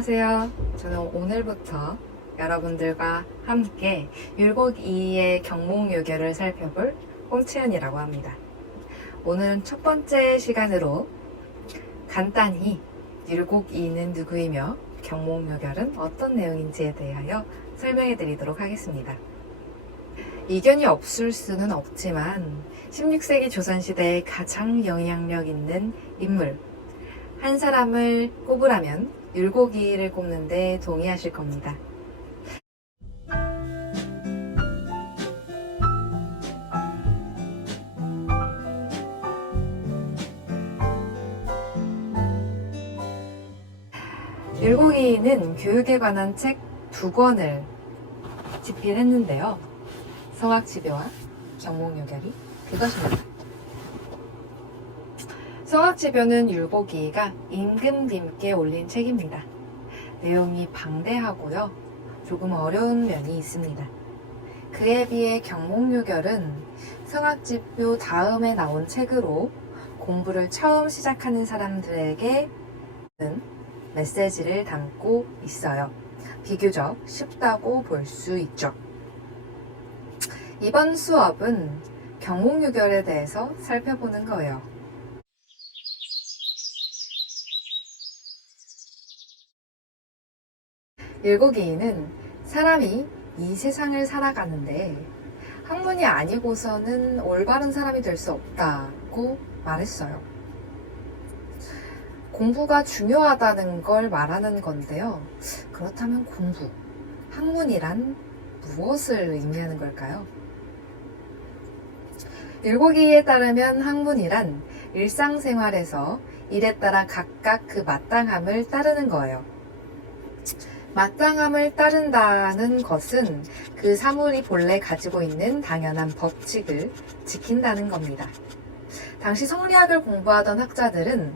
안녕하세요. 저는 오늘부터 여러분들과 함께 율곡2의 경몽유교를 살펴볼 홍채연이라고 합니다. 오늘은 첫 번째 시간으로 간단히 율곡2는 누구이며 경몽유결은 어떤 내용인지에 대하여 설명해 드리도록 하겠습니다. 이견이 없을 수는 없지만 16세기 조선시대에 가장 영향력 있는 인물 한 사람을 꼽으라면 율곡2를 꼽는데 동의하실 겁니다. 율곡2는 교육에 관한 책 2권을 집필했는데요. 성악지배와 경몽유결이 그것입니다. 성악지배는 율곡2가 임금님께 올린 책입니다. 내용이 방대하고요. 조금 어려운 면이 있습니다. 그에 비해 경몽유결은 성악지배 다음에 나온 책으로 공부를 처음 시작하는 사람들에게 메시지를 담고 있어요. 비교적 쉽다고 볼 수 있죠. 이번 수업은 경몽유결에 대해서 살펴보는 거예요. 율곡2는 사람이 이 세상을 살아가는데 학문이 아니고서는 올바른 사람이 될 수 없다고 말했어요. 공부가 중요하다는 걸 말하는 건데요. 그렇다면 공부, 학문이란 무엇을 의미하는 걸까요? 율곡2에 따르면 학문이란 일상생활에서 일에 따라 각각 그 마땅함을 따르는 거예요. 마땅함을 따른다는 것은 그 사물이 본래 가지고 있는 당연한 법칙을 지킨다는 겁니다. 당시 성리학을 공부하던 학자들은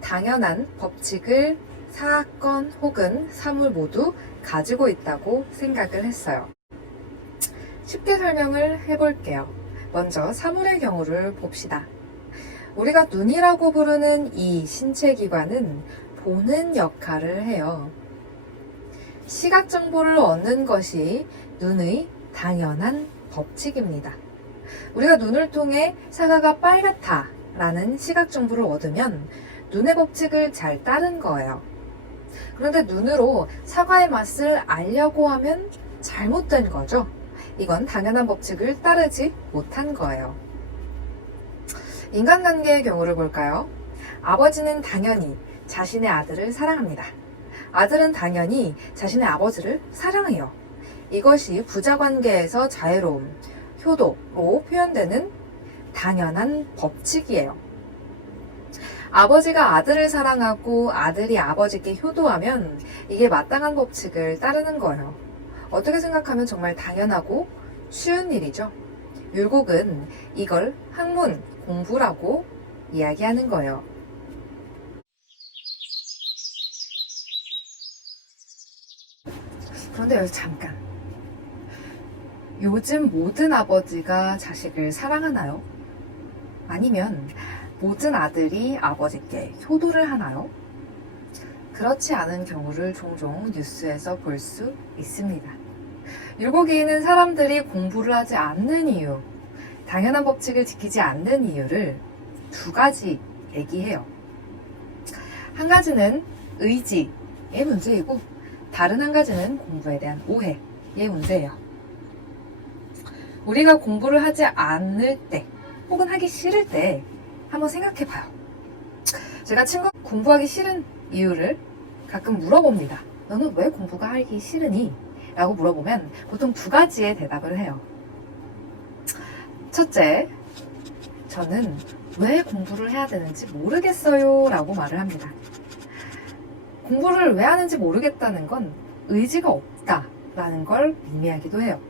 당연한 법칙을 사건 혹은 사물 모두 가지고 있다고 생각을 했어요. 쉽게 설명을 해볼게요. 먼저 사물의 경우를 봅시다. 우리가 눈이라고 부르는 이 신체기관은 보는 역할을 해요. 시각 정보를 얻는 것이 눈의 당연한 법칙입니다. 우리가 눈을 통해 사과가 빨갛다 라는 시각 정보를 얻으면 눈의 법칙을 잘 따른 거예요. 그런데 눈으로 사과의 맛을 알려고 하면 잘못된 거죠. 이건 당연한 법칙을 따르지 못한 거예요. 인간관계의 경우를 볼까요? 아버지는 당연히 자신의 아들을 사랑합니다. 아들은 당연히 자신의 아버지를 사랑해요. 이것이 부자관계에서 자유로움, 효도로 표현되는 당연한 법칙이에요. 아버지가 아들을 사랑하고 아들이 아버지께 효도하면 이게 마땅한 법칙을 따르는 거예요. 어떻게 생각하면 정말 당연하고 쉬운 일이죠. 율곡은 이걸 학문, 공부라고 이야기하는 거예요. 그런데 여기서 잠깐. 요즘 모든 아버지가 자식을 사랑하나요? 아니면 모든 아들이 아버지께 효도를 하나요? 그렇지 않은 경우를 종종 뉴스에서 볼 수 있습니다. 율곡2는 사람들이 공부를 하지 않는 이유, 당연한 법칙을 지키지 않는 이유를 2가지 얘기해요. 한 가지는 의지의 문제이고 다른 한 가지는 공부에 대한 오해의 문제예요. 우리가 공부를 하지 않을 때 혹은 하기 싫을 때 한번 생각해 봐요. 제가 친구 공부하기 싫은 이유를 가끔 물어봅니다. 너는 왜 공부가 하기 싫으니? 라고 물어보면 보통 2가지의 대답을 해요. 첫째, 저는 왜 공부를 해야 되는지 모르겠어요 라고 말을 합니다. 공부를 왜 하는지 모르겠다는 건 의지가 없다라는 걸 의미하기도 해요.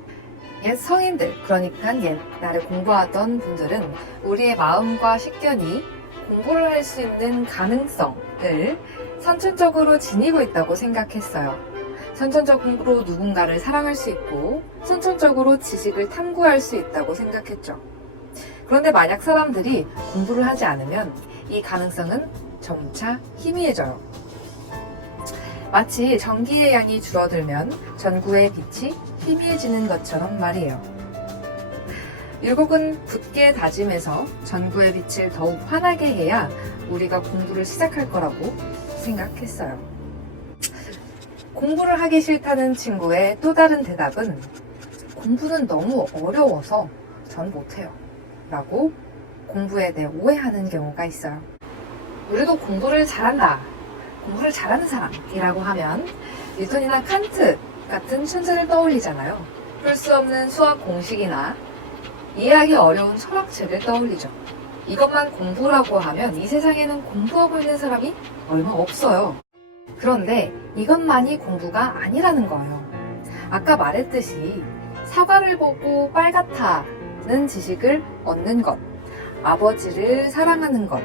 옛 성인들, 그러니까 옛날에 공부하던 분들은 우리의 마음과 식견이 공부를 할 수 있는 가능성을 선천적으로 지니고 있다고 생각했어요. 선천적으로 누군가를 사랑할 수 있고 선천적으로 지식을 탐구할 수 있다고 생각했죠. 그런데 만약 사람들이 공부를 하지 않으면 이 가능성은 점차 희미해져요. 마치 전기의 양이 줄어들면 전구의 빛이 희미해지는 것처럼 말이에요. 율곡은 굳게 다짐해서 전구의 빛을 더욱 환하게 해야 우리가 공부를 시작할 거라고 생각했어요. 공부를 하기 싫다는 친구의 또 다른 대답은 공부는 너무 어려워서 전 못해요 라고 공부에 대해 오해하는 경우가 있어요. 우리도 공부를 잘한다, 공부를 잘하는 사람이라고 하면 뉴턴이나 칸트 같은 천재를 떠올리잖아요. 풀 수 없는 수학 공식이나 이해하기 어려운 철학책을 떠올리죠. 이것만 공부라고 하면 이 세상에는 공부하고 있는 사람이 얼마 없어요. 그런데 이것만이 공부가 아니라는 거예요. 아까 말했듯이 사과를 보고 빨갛다는 지식을 얻는 것, 아버지를 사랑하는 것,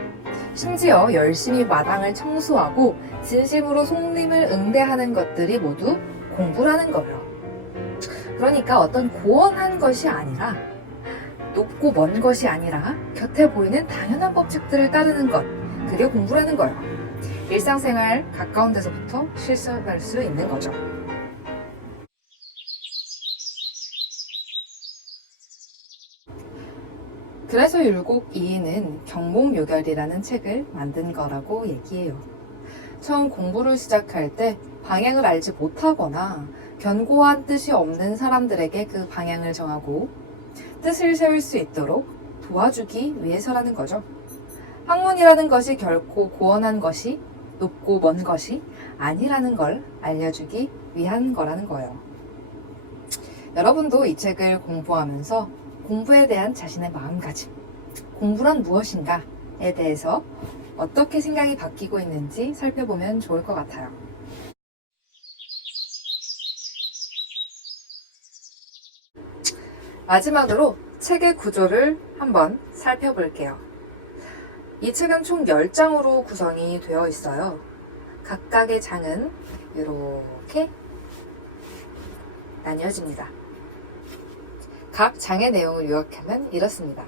심지어 열심히 마당을 청소하고 진심으로 손님을 응대하는 것들이 모두 공부라는 거예요. 그러니까 어떤 고원한 것이 아니라, 높고 먼 것이 아니라 곁에 보이는 당연한 법칙들을 따르는 것, 그게 공부라는 거예요. 일상생활 가까운 데서부터 실습할 수 있는 거죠. 그래서 율곡 2위는 경몽요결이라는 책을 만든 거라고 얘기해요. 처음 공부를 시작할 때 방향을 알지 못하거나 견고한 뜻이 없는 사람들에게 그 방향을 정하고 뜻을 세울 수 있도록 도와주기 위해서라는 거죠. 학문이라는 것이 결코 고원한 것이, 높고 먼 것이 아니라는 걸 알려주기 위한 거라는 거예요. 여러분도 이 책을 공부하면서 공부에 대한 자신의 마음가짐, 공부란 무엇인가에 대해서 어떻게 생각이 바뀌고 있는지 살펴보면 좋을 것 같아요. 마지막으로 책의 구조를 한번 살펴볼게요. 이 책은 총 10장으로 구성이 되어 있어요. 각각의 장은 이렇게 나뉘어집니다. 각 장의 내용을 요약하면 이렇습니다.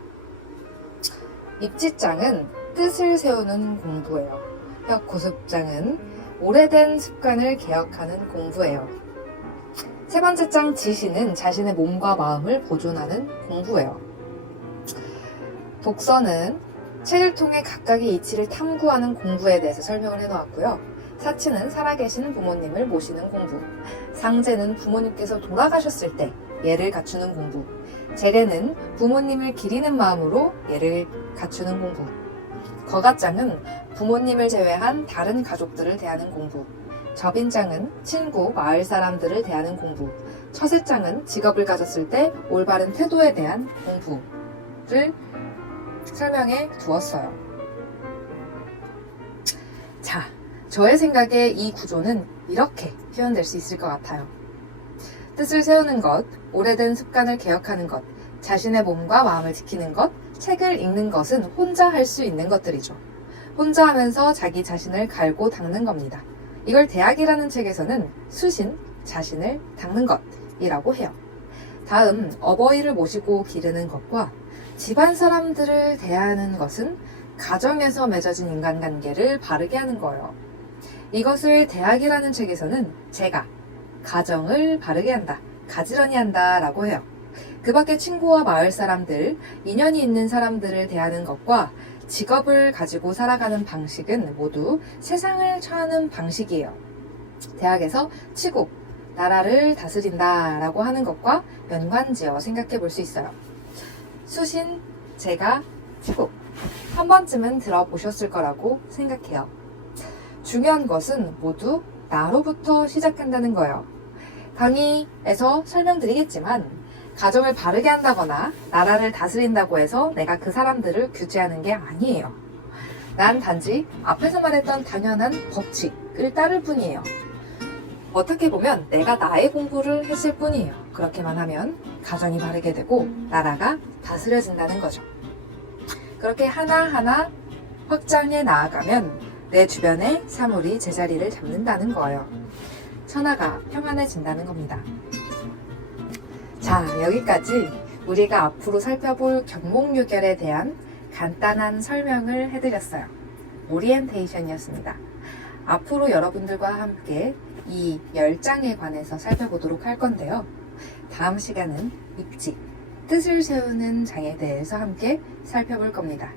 입지장은 뜻을 세우는 공부예요. 혁고습장은 오래된 습관을 개혁하는 공부예요. 세 번째 장 지시는 자신의 몸과 마음을 보존하는 공부예요. 독서는 책을 통해 각각의 이치를 탐구하는 공부에 대해서 설명을 해놓았고요. 사치는 살아계신 부모님을 모시는 공부, 상제는 부모님께서 돌아가셨을 때 예를 갖추는 공부, 제례는 부모님을 기리는 마음으로 예를 갖추는 공부, 거가장은 부모님을 제외한 다른 가족들을 대하는 공부, 접인장은 친구, 마을 사람들을 대하는 공부, 처세장은 직업을 가졌을 때 올바른 태도에 대한 공부를 설명해 두었어요. 자, 저의 생각에 이 구조는 이렇게 표현될 수 있을 것 같아요. 뜻을 세우는 것, 오래된 습관을 개혁하는 것, 자신의 몸과 마음을 지키는 것, 책을 읽는 것은 혼자 할 수 있는 것들이죠. 혼자 하면서 자기 자신을 갈고 닦는 겁니다. 이걸 대학이라는 책에서는 수신, 자신을 닦는 것이라고 해요. 다음, 어버이를 모시고 기르는 것과 집안 사람들을 대하는 것은 가정에서 맺어진 인간관계를 바르게 하는 거예요. 이것을 대학이라는 책에서는 제가 가정을 바르게 한다, 가지런히 한다 라고 해요. 그 밖에 친구와 마을 사람들, 인연이 있는 사람들을 대하는 것과 직업을 가지고 살아가는 방식은 모두 세상을 처하는 방식이에요. 대학에서 치국, 나라를 다스린다 라고 하는 것과 연관지어 생각해 볼 수 있어요. 수신, 제가, 치국, 한 번쯤은 들어보셨을 거라고 생각해요. 중요한 것은 모두 나로부터 시작한다는 거예요. 강의에서 설명드리겠지만 가정을 바르게 한다거나 나라를 다스린다고 해서 내가 그 사람들을 규제하는 게 아니에요. 난 단지 앞에서 말했던 당연한 법칙을 따를 뿐이에요. 어떻게 보면 내가 나의 공부를 했을 뿐이에요. 그렇게만 하면 가정이 바르게 되고 나라가 다스려진다는 거죠. 그렇게 하나하나 확장해 나아가면 내 주변에 사물이 제자리를 잡는다는 거예요. 천하가 평안해진다는 겁니다. 자, 여기까지 우리가 앞으로 살펴볼 경몽요결에 대한 간단한 설명을 해드렸어요. 오리엔테이션이었습니다. 앞으로 여러분들과 함께 이 10장에 관해서 살펴보도록 할 건데요. 다음 시간은 입지, 뜻을 세우는 장에 대해서 함께 살펴볼 겁니다.